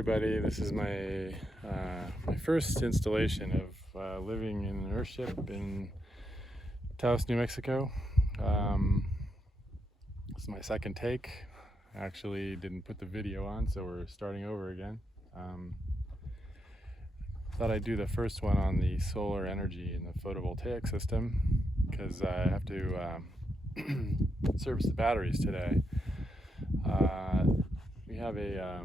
everybody. This is my my first installation of living in an Earthship in Taos, New Mexico. This is my second take. I actually didn't put the video on, so we're starting over again. Thought I'd do the first one on the solar energy and the photovoltaic system because I have to service the batteries today. We have a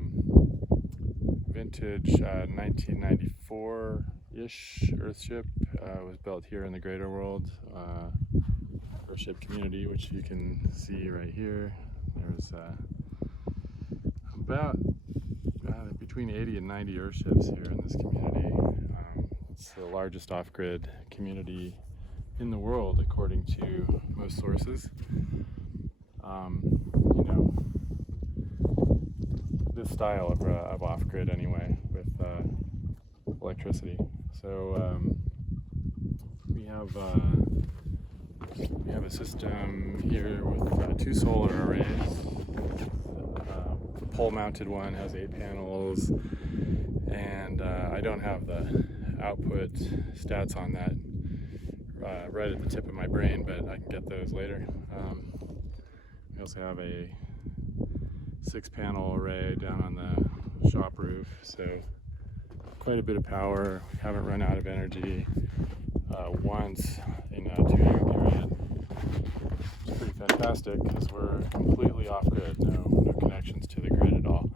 vintage 1994-ish Earthship. Was built here in the greater world Earthship community, which you can see right here. There's about between 80 and 90 Earthships here in this community. It's the largest off-grid community in the world, according to most sources. You know, this style of off-grid anyway, with electricity. So we have a system here with two solar arrays. The pole-mounted one has 8 panels, and I don't have the output stats on that right at the tip of my brain, but I can get those later. We also have a 6-panel array down on the shop roof, so quite a bit of power. We haven't run out of energy once in a 2-year period. It's pretty fantastic because we're completely off-grid, no connections to the grid at all.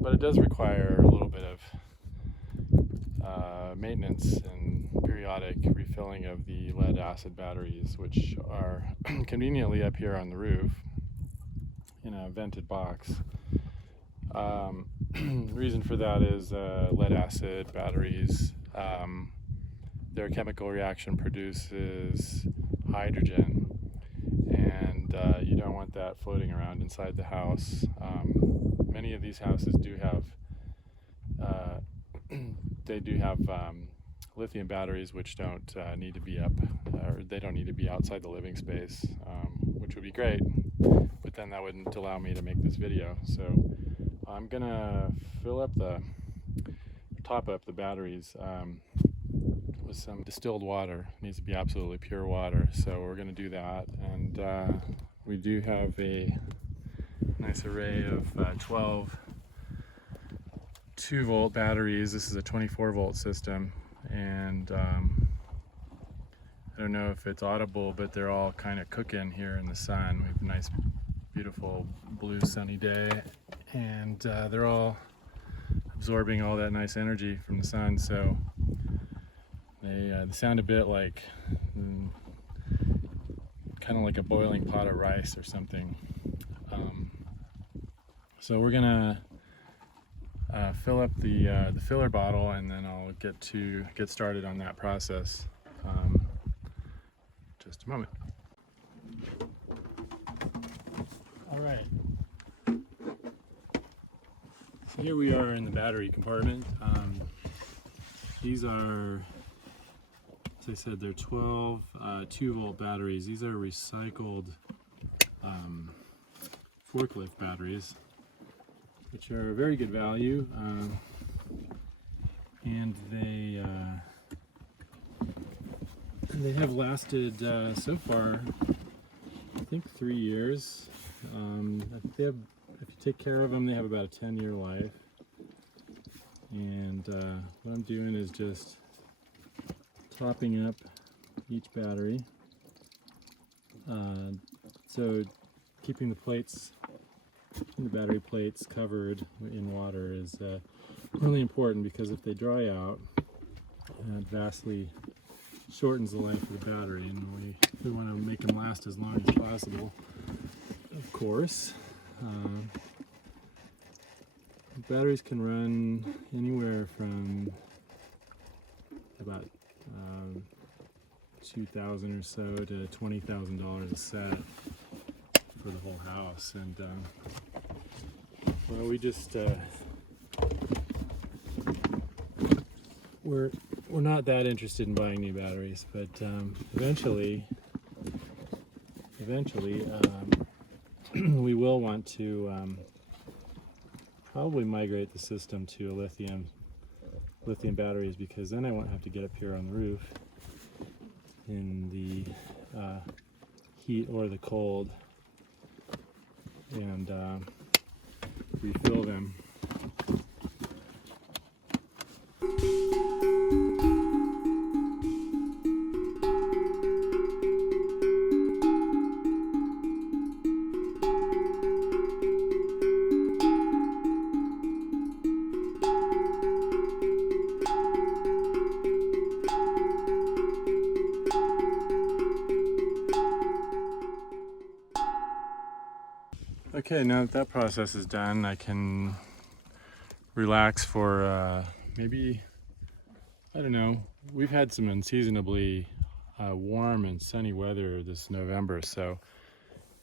But it does require a little bit of maintenance and periodic refilling of the lead-acid batteries, which are conveniently up here on the roof in a vented box. Reason for that is lead-acid batteries, their chemical reaction produces hydrogen, and you don't want that floating around inside the house. Many of these houses do have lithium batteries, which don't need to be up, or they don't need to be outside the living space, which would be great, but then that wouldn't allow me to make this video. So I'm gonna top up the batteries with some distilled water. It needs to be absolutely pure water, so we're gonna do that. And we do have a nice array of 12 2-volt batteries. This is a 24-volt system, and I don't know if it's audible, but they're all kind of cooking here in the sun. We have a nice, beautiful, blue, sunny day, and they're all absorbing all that nice energy from the sun, so they sound a bit like kind of like a boiling pot of rice or something. So we're gonna fill up the filler bottle, and then I'll get started on that process. Just a moment. All right. So here we are in the battery compartment. These are, as I said, they're 12 2-volt batteries. These are recycled forklift batteries, which are a very good value, and they have lasted so far, I think, 3 years. If you take care of them, they have about a 10-year life. And what I'm doing is just topping up each battery. So keeping the battery plates covered in water is really important, because if they dry out, it vastly shortens the life of the battery, and we want to make them last as long as possible, of course. Batteries can run anywhere from about $2,000 or so to $20,000 a set for the whole house, and well, we just we're not that interested in buying new batteries, but eventually we will want to probably migrate the system to lithium batteries, because then I won't have to get up here on the roof in the heat or the cold and refill them. Okay, now that that process is done, I can relax for maybe, I don't know, we've had some unseasonably warm and sunny weather this November, so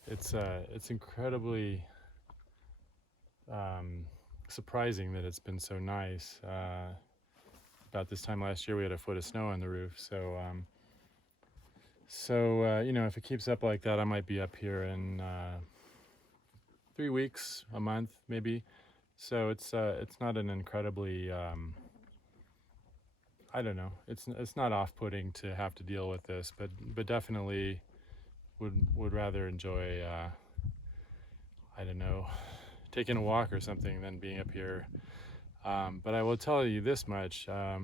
it's incredibly surprising that it's been so nice. About this time last year we had a foot of snow on the roof, so you know, if it keeps up like that, I might be up here in 3 weeks, a month maybe. So it's not an incredibly I don't know, it's not off-putting to have to deal with this, but definitely would rather enjoy I don't know, taking a walk or something than being up here. But I will tell you this much, not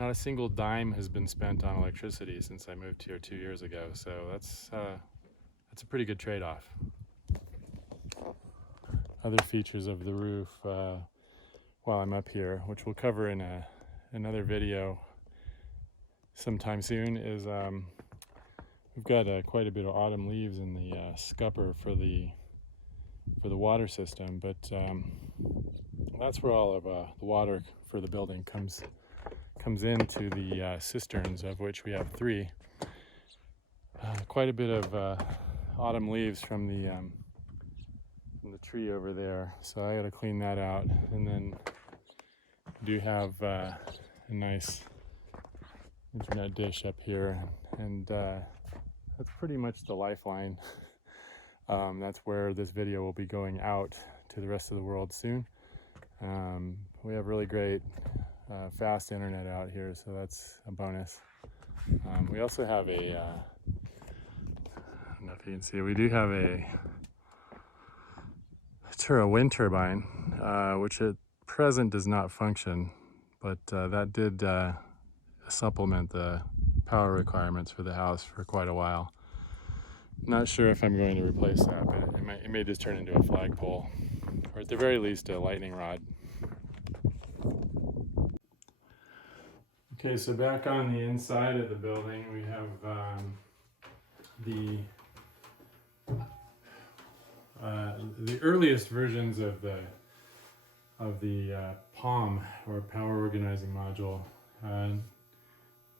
a single dime has been spent on electricity since I moved here 2 years ago, so that's a pretty good trade-off. Other features of the roof while I'm up here, which we'll cover in another video sometime soon, is we've got quite a bit of autumn leaves in the scupper for the water system, but that's where all of the water for the building comes into the cisterns, of which we have 3. Quite a bit of autumn leaves from the tree over there, so I gotta clean that out. And then do have a nice internet dish up here, and that's pretty much the lifeline. That's where this video will be going out to the rest of the world soon. We have really great fast internet out here, so that's a bonus. We also have a I don't know if you can see, we do have a wind turbine, which at present does not function, but that did supplement the power requirements for the house for quite a while. Not sure if I'm going to replace that, but it may just turn into a flagpole, or at the very least a lightning rod. Okay, so back on the inside of the building, we have the earliest versions of the POM, or power organizing module.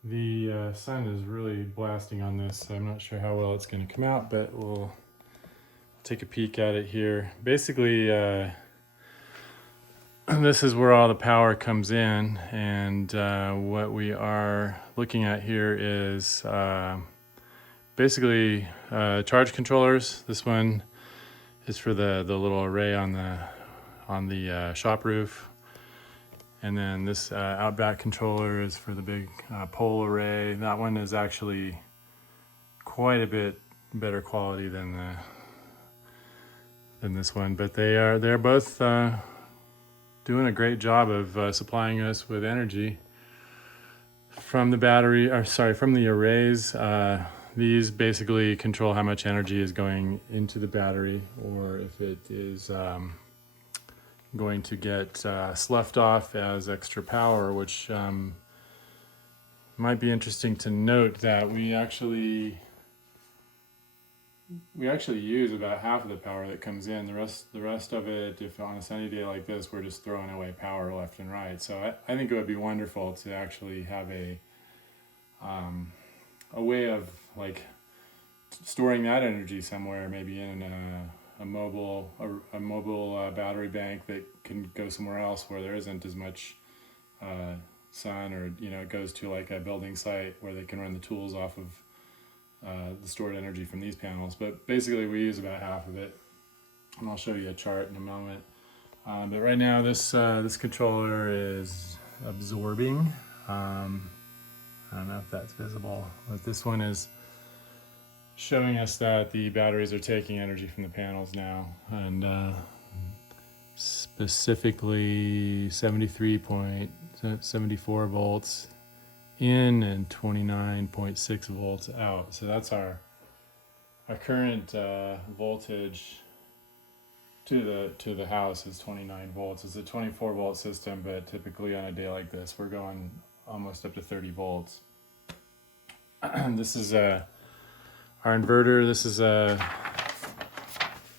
The sun is really blasting on this, so I'm not sure how well it's going to come out, but we'll take a peek at it here. Basically, this is where all the power comes in, and what we are looking at here is basically charge controllers. This one is for the little array on the shop roof, and then this Outback Controller is for the big pole array. That one is actually quite a bit better quality than this one, but they're both doing a great job of supplying us with energy from the battery, or sorry, from the arrays. These basically control how much energy is going into the battery, or if it is going to get sloughed off as extra power, which might be interesting to note that we actually use about half of the power that comes in. The rest of it, if on a sunny day like this, we're just throwing away power left and right. So I think it would be wonderful to actually have a way of like storing that energy somewhere, maybe in a mobile battery bank that can go somewhere else where there isn't as much sun, or it goes to like a building site where they can run the tools off of the stored energy from these panels. But basically we use about half of it, and I'll show you a chart in a moment. But right now this controller is absorbing. I don't know if that's visible, but this one is showing us that the batteries are taking energy from the panels now, and specifically 73.74 volts in and 29.6 volts out. So that's our current voltage to the house is 29 volts. It's a 24 volt system, but typically on a day like this, we're going almost up to 30 volts. This is our inverter. This is a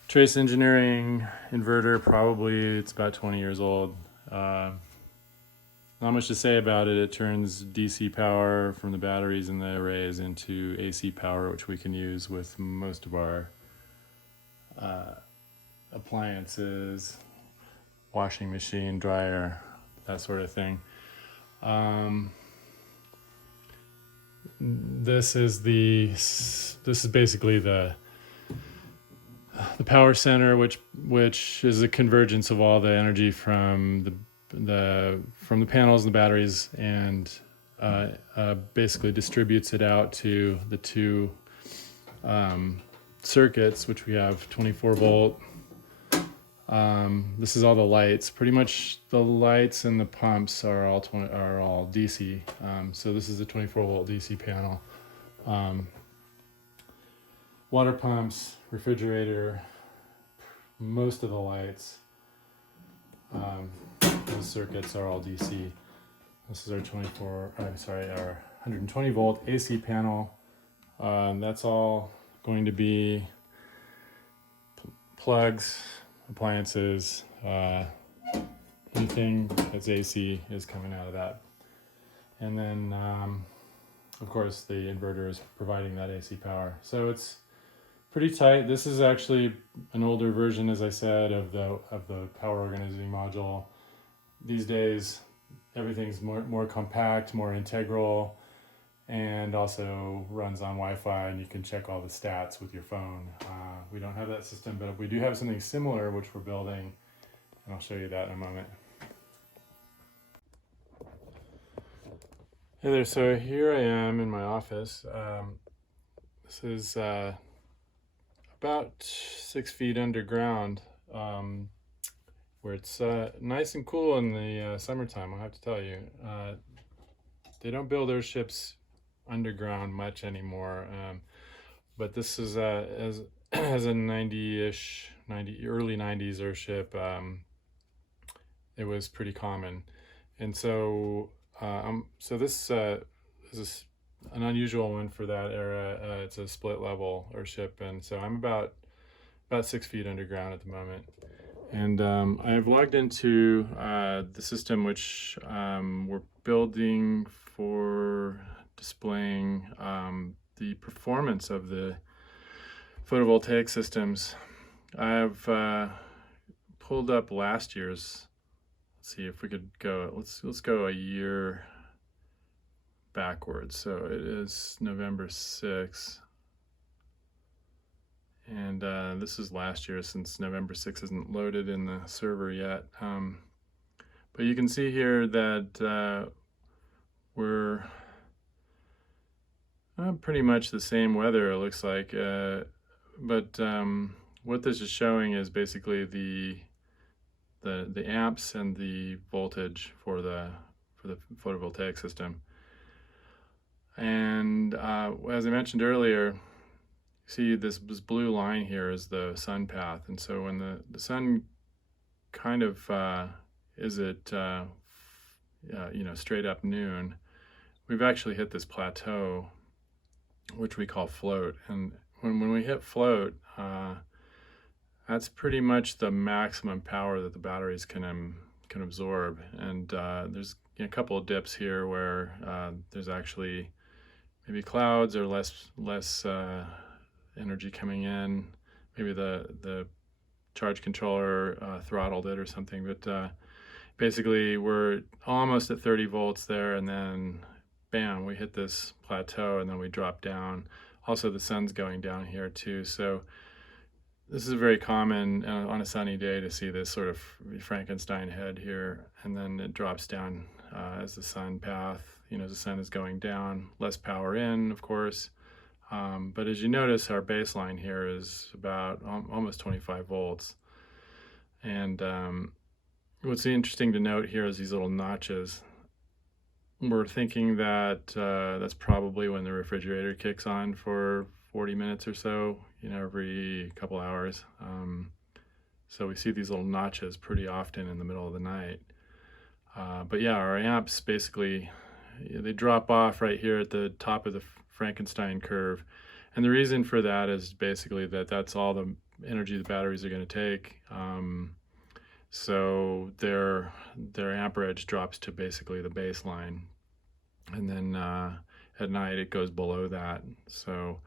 Trace Engineering inverter. Probably it's about 20 years old. Not much to say about it. It turns DC power from the batteries and the arrays into AC power, which we can use with most of our appliances, washing machine, dryer, that sort of thing. This is basically the power center, which is a convergence of all the energy from the panels and the batteries, and basically distributes it out to the two circuits, which we have 24 volt. This is all the lights. Pretty much the lights and the pumps are all DC. So this is a 24 volt DC panel. Water pumps, refrigerator, most of the lights. Those circuits are all DC. This is our 120 volt AC panel. That's all going to be plugs, appliances, anything that's AC is coming out of that. And then, of course, the inverter is providing that AC power. So it's pretty tight. This is actually an older version, as I said, of the power organizing module. These days, everything's more compact, more integral, and also runs on Wi-Fi, and you can check all the stats with your phone. We don't have that system, but we do have something similar, which we're building, and I'll show you that in a moment. Hey there, so here I am in my office. This is about 6 feet underground, where it's nice and cool in the summertime, I'll have to tell you. They don't build airships underground much anymore, but this is as a 90 early 90s airship. It was pretty common, and so this is an unusual one for that era. It's a split level airship, and so I'm about 6 feet underground at the moment. And I have logged into the system, which we're building for displaying the performance of the photovoltaic systems. I've pulled up last year's. Let's see if we could go. Let's go a year backwards. So it is November 6th. And this is last year, since November 6th isn't loaded in the server yet. But you can see here that we're pretty much the same weather, it looks like. But what this is showing is basically the amps and the voltage for the photovoltaic system. And as I mentioned earlier, see this blue line here is the sun path, and so when the sun kind of is at straight up noon, we've actually hit this plateau, which we call float. And when we hit float, that's pretty much the maximum power that the batteries can absorb. And there's a couple of dips here where there's actually maybe clouds or less energy coming in. Maybe the charge controller throttled it or something, but basically we're almost at 30 volts there, and then bam, we hit this plateau, and then we drop down. Also, the sun's going down here too, so This is very common on a sunny day to see this sort of Frankenstein head here, and then it drops down as the sun path, as the sun is going down, less power in, of course. But as you notice, our baseline here is about almost 25 volts. And what's interesting to note here is these little notches. We're thinking that that's probably when the refrigerator kicks on for 40 minutes or so, every couple hours. So we see these little notches pretty often in the middle of the night. But yeah, our amps basically, they drop off right here at the top of the Frankenstein curve. And the reason for that is basically that that's all the energy the batteries are going to take. So their amperage drops to basically the baseline. And then at night it goes below that. So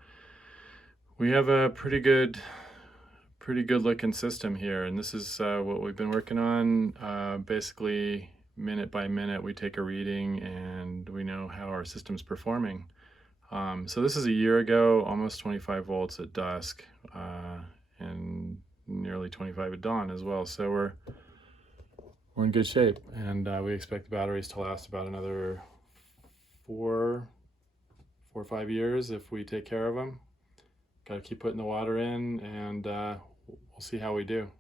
we have a pretty good looking system here, and this is what we've been working on. Basically, minute by minute, we take a reading and we know how our system's performing. So this is a year ago, almost 25 volts at dusk, and nearly 25 at dawn as well. So we're in good shape, and we expect the batteries to last about another 4 or 5 years if we take care of them. Got to keep putting the water in, and we'll see how we do.